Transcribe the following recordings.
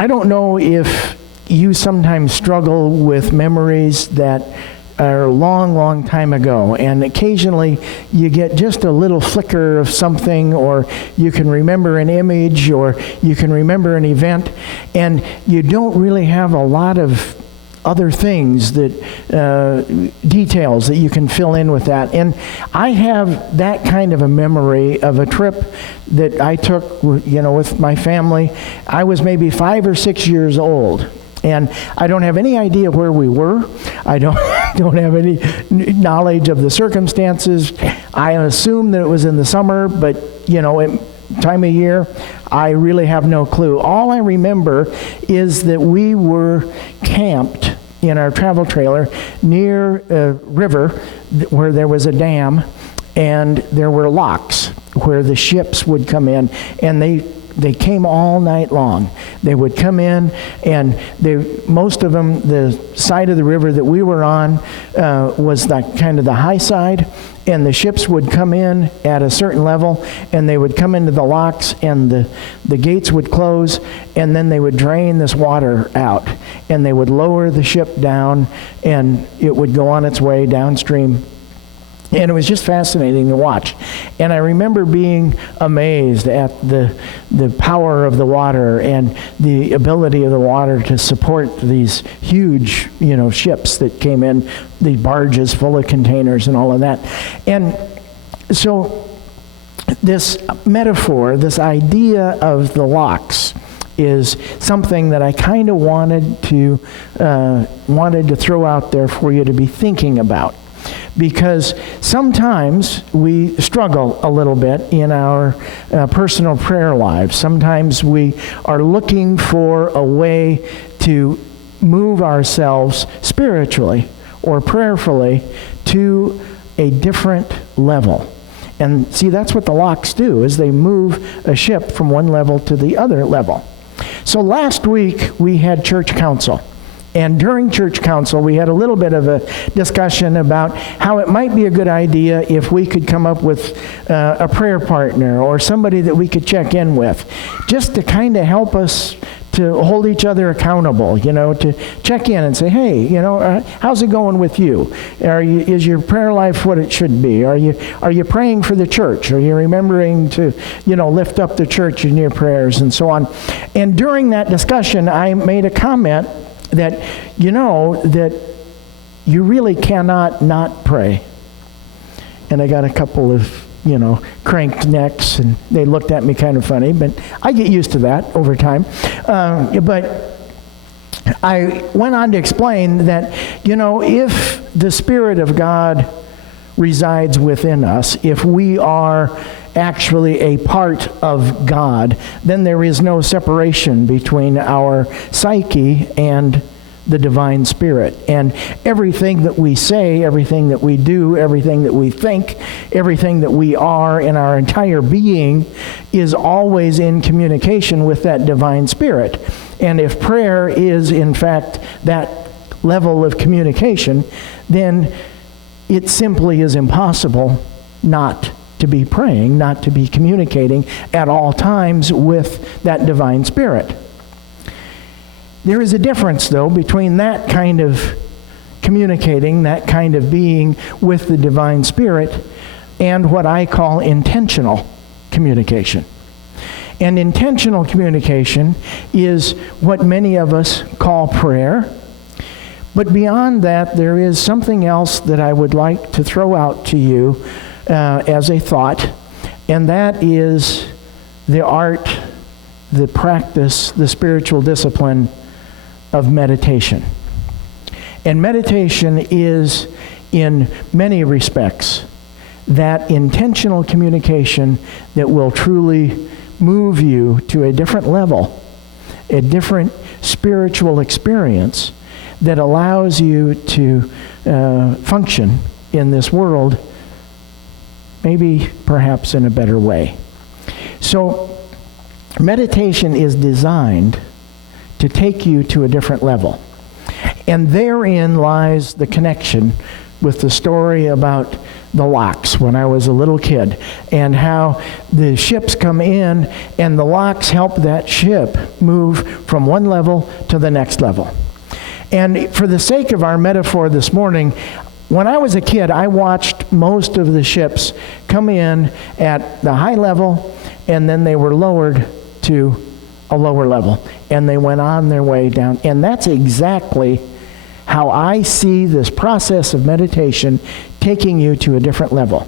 I don't know if you sometimes struggle with memories that are a long, long time ago, and occasionally you get just a little flicker of something, or you can remember an image, or you can remember an event, and you don't really have a lot of other things that details that you can fill in with that. And I have that kind of a memory of a trip that I took, with my family. I was maybe 5 or 6 years old, and I don't have any idea where we were. I don't have any knowledge of the circumstances. I assume that it was in the summer, but time of year, I really have no clue. All I remember is that we were camped in our travel trailer near a river where there was a dam, and there were locks where the ships would come in, and they came all night long. They would come in, and most of them, the side of the river that we were on was kind of the high side, and the ships would come in at a certain level, and they would come into the locks, and the gates would close, and then they would drain this water out, and they would lower the ship down, and it would go on its way downstream. And it was just fascinating to watch. And I remember being amazed at the power of the water and the ability of the water to support these huge, ships that came in, the barges full of containers and all of that. And so this metaphor, this idea of the locks, is something that I kind of wanted to throw out there for you to be thinking about. Because sometimes we struggle a little bit in our personal prayer lives. Sometimes we are looking for a way to move ourselves spiritually or prayerfully to a different level. And see, that's what the locks do, is they move a ship from one level to the other level. So last week we had church council. And during church council, we had a little bit of a discussion about how it might be a good idea if we could come up with a prayer partner or somebody that we could check in with, just to kind of help us to hold each other accountable, to check in and say, hey, how's it going with you? Is your prayer life what it should be? Are you praying for the church? Are you remembering to, lift up the church in your prayers and so on? And during that discussion, I made a comment that that you really cannot not pray. And I got a couple of cranked necks, and they looked at me kind of funny, but I get used to that over time. But I went on to explain that if the Spirit of God resides within us, if we are actually a part of God, then there is no separation between our psyche and the divine Spirit. And everything that we say, everything that we do, everything that we think, everything that we are in our entire being is always in communication with that divine Spirit. And if prayer is, in fact, that level of communication, then it simply is impossible not to be praying, not to be communicating at all times with that divine Spirit. There is a difference, though, between that kind of communicating, that kind of being with the divine Spirit, and what I call intentional communication. And intentional communication is what many of us call prayer. But beyond that, there is something else that I would like to throw out to you as a thought, and that is the art, the practice, the spiritual discipline of meditation. And meditation is, in many respects, that intentional communication that will truly move you to a different level, a different spiritual experience that allows you to function in this world maybe perhaps in a better way. So meditation is designed to take you to a different level. And therein lies the connection with the story about the locks when I was a little kid, and how the ships come in and the locks help that ship move from one level to the next level. And for the sake of our metaphor this morning, when I was a kid, I watched most of the ships come in at the high level, and then they were lowered to a lower level, and they went on their way down. And that's exactly how I see this process of meditation taking you to a different level.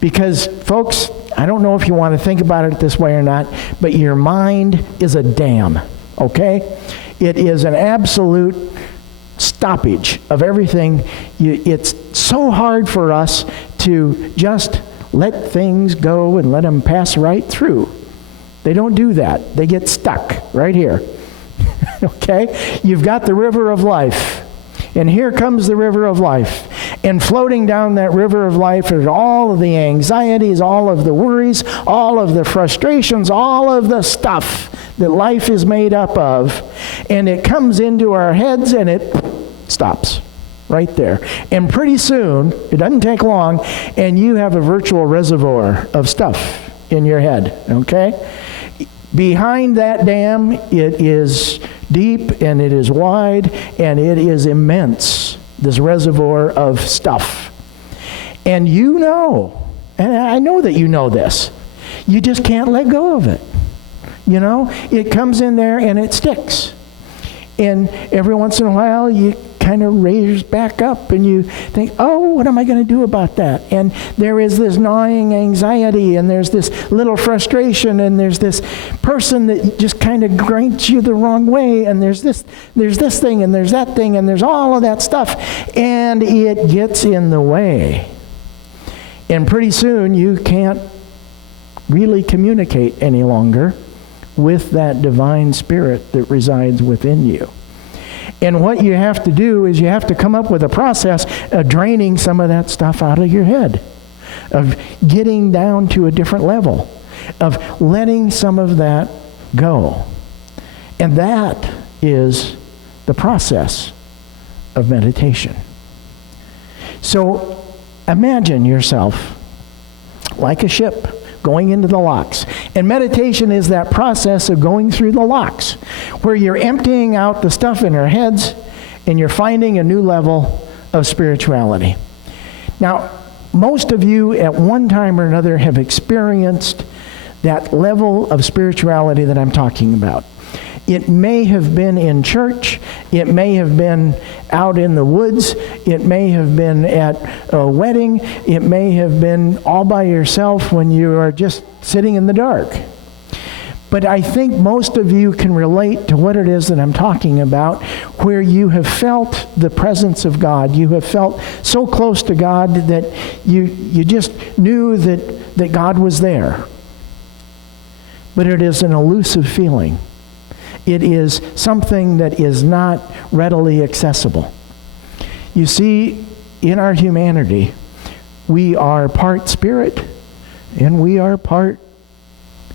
Because, folks, I don't know if you want to think about it this way or not, but your mind is a dam, okay? It is an absolute stoppage of everything. It's so hard for us to just let things go and let them pass right through. They don't do that. They get stuck right here. Okay? You've got the river of life. And here comes the river of life. And floating down that river of life are all of the anxieties, all of the worries, all of the frustrations, all of the stuff that life is made up of. And it comes into our heads and it stops right there. And pretty soon, it doesn't take long, and you have a virtual reservoir of stuff in your head, okay? Behind that dam, it is deep and it is wide and it is immense, this reservoir of stuff. And you know, and I know that you know this, you just can't let go of it. You know, it comes in there and it sticks. And every once in a while, you kind of raise back up and you think, oh, what am I going to do about that? And there is this gnawing anxiety, and there's this little frustration, and there's this person that just kind of grinds you the wrong way, and there's this thing, and there's that thing, and there's all of that stuff, and it gets in the way. And pretty soon you can't really communicate any longer with that divine spirit that resides within you. And what you have to do is you have to come up with a process of draining some of that stuff out of your head, of getting down to a different level, of letting some of that go. And that is the process of meditation. So imagine yourself like a ship going into the locks. And meditation is that process of going through the locks, where you're emptying out the stuff in our heads and you're finding a new level of spirituality. Now, most of you at one time or another have experienced that level of spirituality that I'm talking about. It may have been in church, it may have been out in the woods, it may have been at a wedding, it may have been all by yourself when you are just sitting in the dark. But I think most of you can relate to what it is that I'm talking about, where you have felt the presence of God. You have felt so close to God that you just knew that God was there. But it is an elusive feeling. It is something that is not readily accessible. You see, in our humanity, we are part spirit and we are part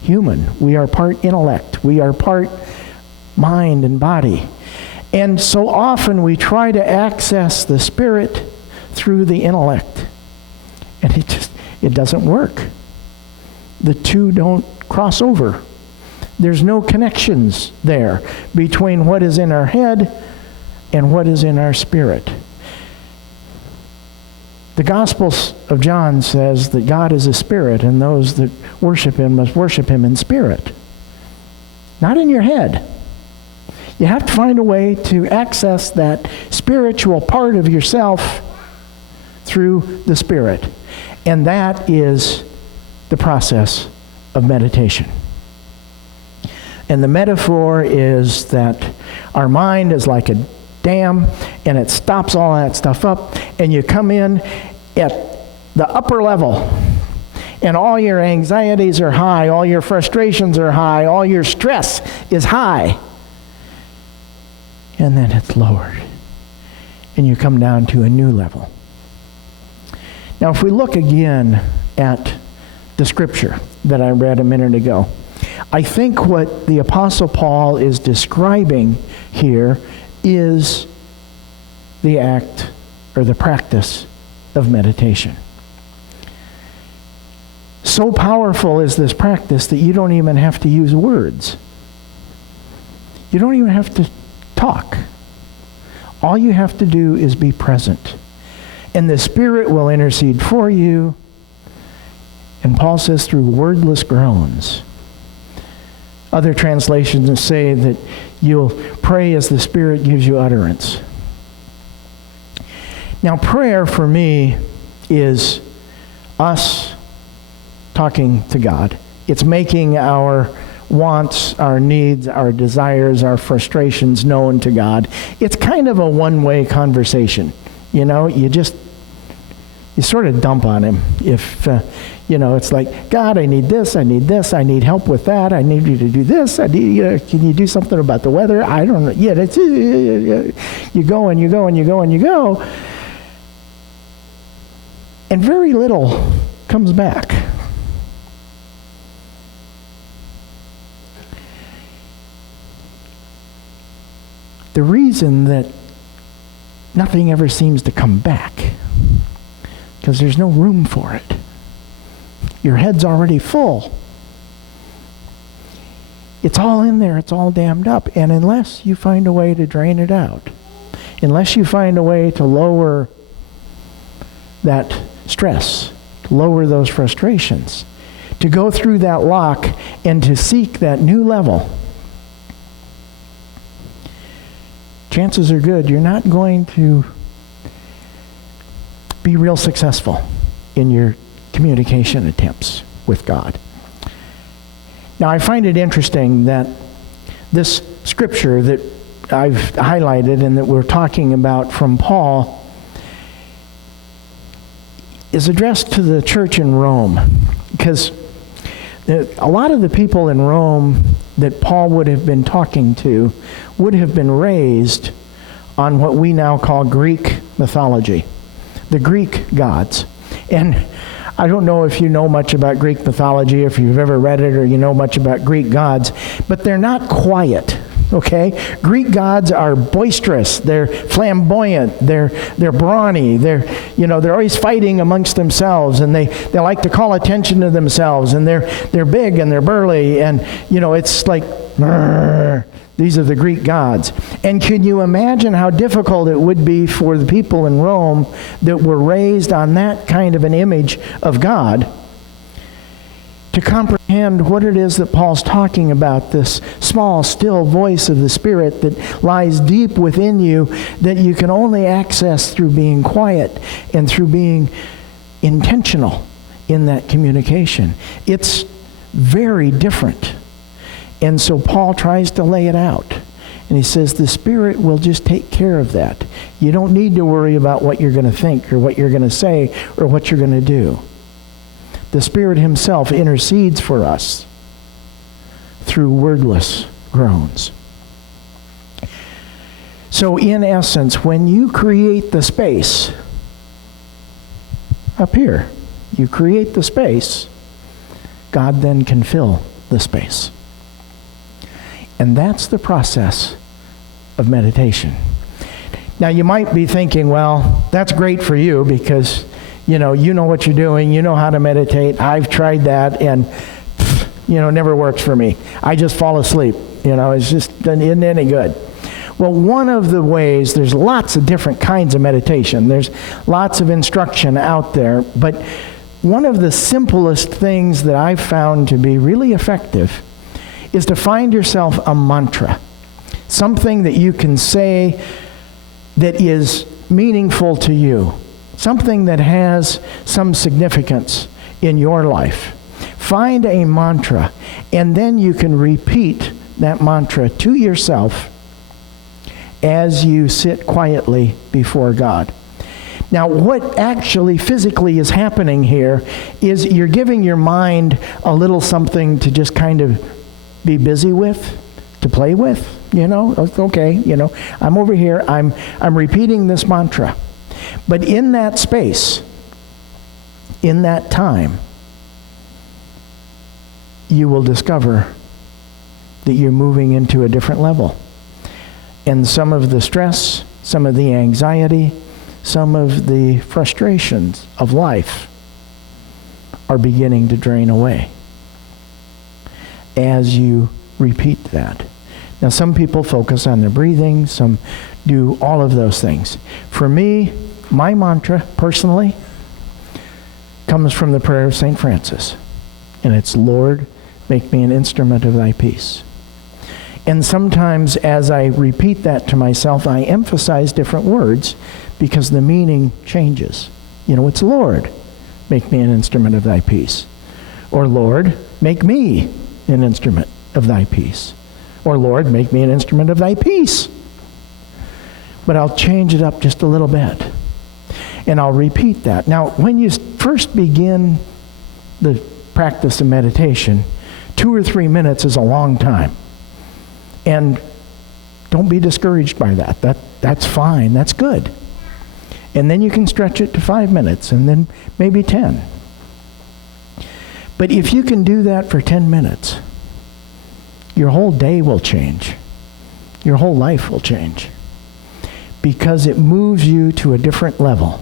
human. We are part intellect. We are part mind and body. And so often we try to access the spirit through the intellect. And it doesn't work. The two don't cross over. There's no connections there between what is in our head and what is in our spirit. The Gospel of John says that God is a spirit, and those that worship him must worship him in spirit, not in your head. You have to find a way to access that spiritual part of yourself through the Spirit. And that is the process of meditation. And the metaphor is that our mind is like a dam, and it stops all that stuff up, and you come in at the upper level, and all your anxieties are high, all your frustrations are high, all your stress is high. And then it's lowered, and you come down to a new level. Now, if we look again at the scripture that I read a minute ago, I think what the Apostle Paul is describing here is the act or the practice of meditation. So powerful is this practice that you don't even have to use words. You don't even have to talk. All you have to do is be present. And the Spirit will intercede for you. And Paul says through wordless groans. Other translations say that you'll pray as the Spirit gives you utterance. Now, prayer for me is us talking to God. It's making our wants, our needs, our desires, our frustrations known to God. It's kind of a one-way conversation. You know, you sort of dump on him. If, it's like, God, I need this, I need help with that, I need you to do this, can you do something about the weather? I don't know. Yeah, you go and you go and you go and you go. And very little comes back. The reason that nothing ever seems to come back, because there's no room for it. Your head's already full. It's all in there, it's all dammed up. And unless you find a way to drain it out, unless you find a way to lower that stress, to lower those frustrations, to go through that lock and to seek that new level, chances are good you're not going to be real successful in your communication attempts with God. Now, I find it interesting that this scripture that I've highlighted and that we're talking about from Paul is addressed to the church in Rome, because a lot of the people in Rome that Paul would have been talking to would have been raised on what we now call Greek mythology, the Greek gods. And I don't know if you know much about Greek mythology, if you've ever read it, or you know much about Greek gods, but they're not quiet. Okay? Greek gods are boisterous, they're flamboyant, they're brawny, they're always fighting amongst themselves, and they like to call attention to themselves, and they're big and they're burly, and it's like these are the Greek gods. And can you imagine how difficult it would be for the people in Rome that were raised on that kind of an image of God to comprehend what it is that Paul's talking about, this small, still voice of the Spirit that lies deep within you that you can only access through being quiet and through being intentional in that communication. It's very different. And so Paul tries to lay it out. And he says the Spirit will just take care of that. You don't need to worry about what you're going to think or what you're going to say or what you're going to do. The Spirit himself intercedes for us through wordless groans. So in essence, when you create the space up here, you create the space, God then can fill the space. And that's the process of meditation. Now you might be thinking, well, that's great for you because you know what you're doing, you know how to meditate. I've tried that and never works for me. I just fall asleep. It's just isn't any good. Well, one of the ways, there's lots of different kinds of meditation. There's lots of instruction out there, but one of the simplest things that I've found to be really effective is to find yourself a mantra, something that you can say that is meaningful to you, something that has some significance in your life. Find a mantra, and then you can repeat that mantra to yourself as you sit quietly before God. Now, what actually physically is happening here is you're giving your mind a little something to just kind of be busy with, to play with, okay, I'm over here, I'm repeating this mantra. But in that space, in that time, you will discover that you're moving into a different level. And some of the stress, some of the anxiety, some of the frustrations of life are beginning to drain away as you repeat that. Now, some people focus on their breathing, some do all of those things. For me, my mantra, personally, comes from the prayer of St. Francis. And it's, Lord, make me an instrument of thy peace. And sometimes as I repeat that to myself, I emphasize different words because the meaning changes. It's Lord, make me an instrument of thy peace. Or Lord, make me an instrument of thy peace. Or Lord, make me an instrument of thy peace. But I'll change it up just a little bit. And I'll repeat that. Now, when you first begin the practice of meditation, 2 or 3 minutes is a long time. And don't be discouraged by that. That's fine. That's good. And then you can stretch it to 5 minutes, and then maybe 10. But if you can do that for 10 minutes, your whole day will change. Your whole life will change. Because it moves you to a different level.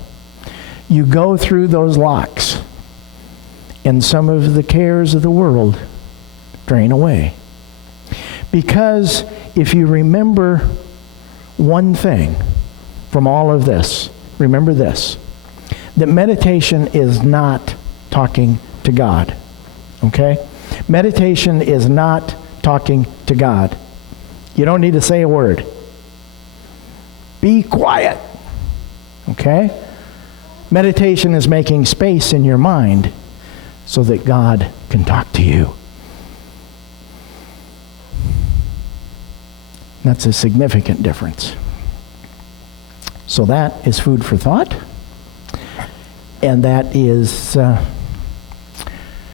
You go through those locks, and some of the cares of the world drain away. Because if you remember one thing from all of this, remember this, that meditation is not talking to God, okay? Meditation is not talking to God. You don't need to say a word. Be quiet, okay? Meditation is making space in your mind so that God can talk to you. That's a significant difference. So that is food for thought. And that is